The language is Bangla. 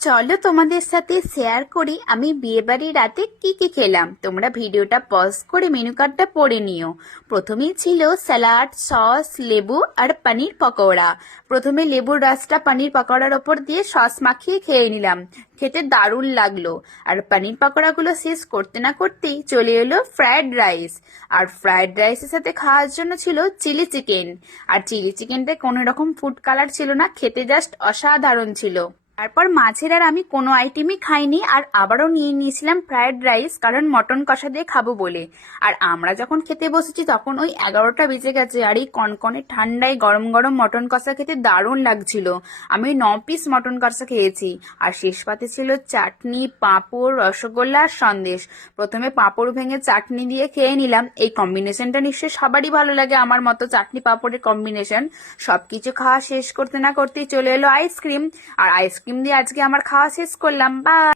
চলো তোমাদের সাথে শেয়ার করি আমি বিয়েবাড়ির রাতে কি কি খেলাম। তোমরা ভিডিওটা পজ করে মেনু কার্ডটা পড়ে নিও। প্রথমেই ছিল স্যালাড, সস, লেবু আর পনির পকোড়া। প্রথমে লেবুর রসটা পনির পকোড়ার ওপর দিয়ে সস মাখিয়ে খেয়ে নিলাম। খেতে দারুণ লাগলো। আর পনির পকোড়াগুলো শেষ করতে না করতেই চলে এলো ফ্রায়েড রাইস। আর ফ্রায়েড রাইসের সাথে খাওয়ার জন্য ছিল চিলি চিকেন। আর চিলি চিকেনটা কোনো রকম ফুড কালার ছিল না, খেতে জাস্ট অসাধারণ ছিল। তারপর মাছের আর আমি কোনো আইটেমই খাইনি, আর আবারও নিয়ে নিয়েছিলাম ফ্রায়েড রাইস, কারণ মটন কষা দিয়ে খাবো বলে। আর আমরা যখন খেতে বসেছি তখন ওই 11টা বেজে গেছে, আর এই কনকনে ঠান্ডায় গরম গরম মটন কষা খেতে দারুণ লাগছিল। আমি 9 পিস মটন কষা খেয়েছি। আর শেষ পাতে ছিল চাটনি, পাঁপড়, রসগোল্লা আর সন্দেশ। প্রথমে পাঁপড় ভেঙে চাটনি দিয়ে খেয়ে নিলাম। এই কম্বিনেশনটা নিশ্চয়ই সবারই ভালো লাগে আমার মতো, চাটনি পাঁপড়ের কম্বিনেশন। সবকিছু খাওয়া শেষ করতে না করতেই চলে এলো আইসক্রিম। আর আইসক্রিম দিয়ে আজকে আমার খাওয়া শেষ করলাম। বাই।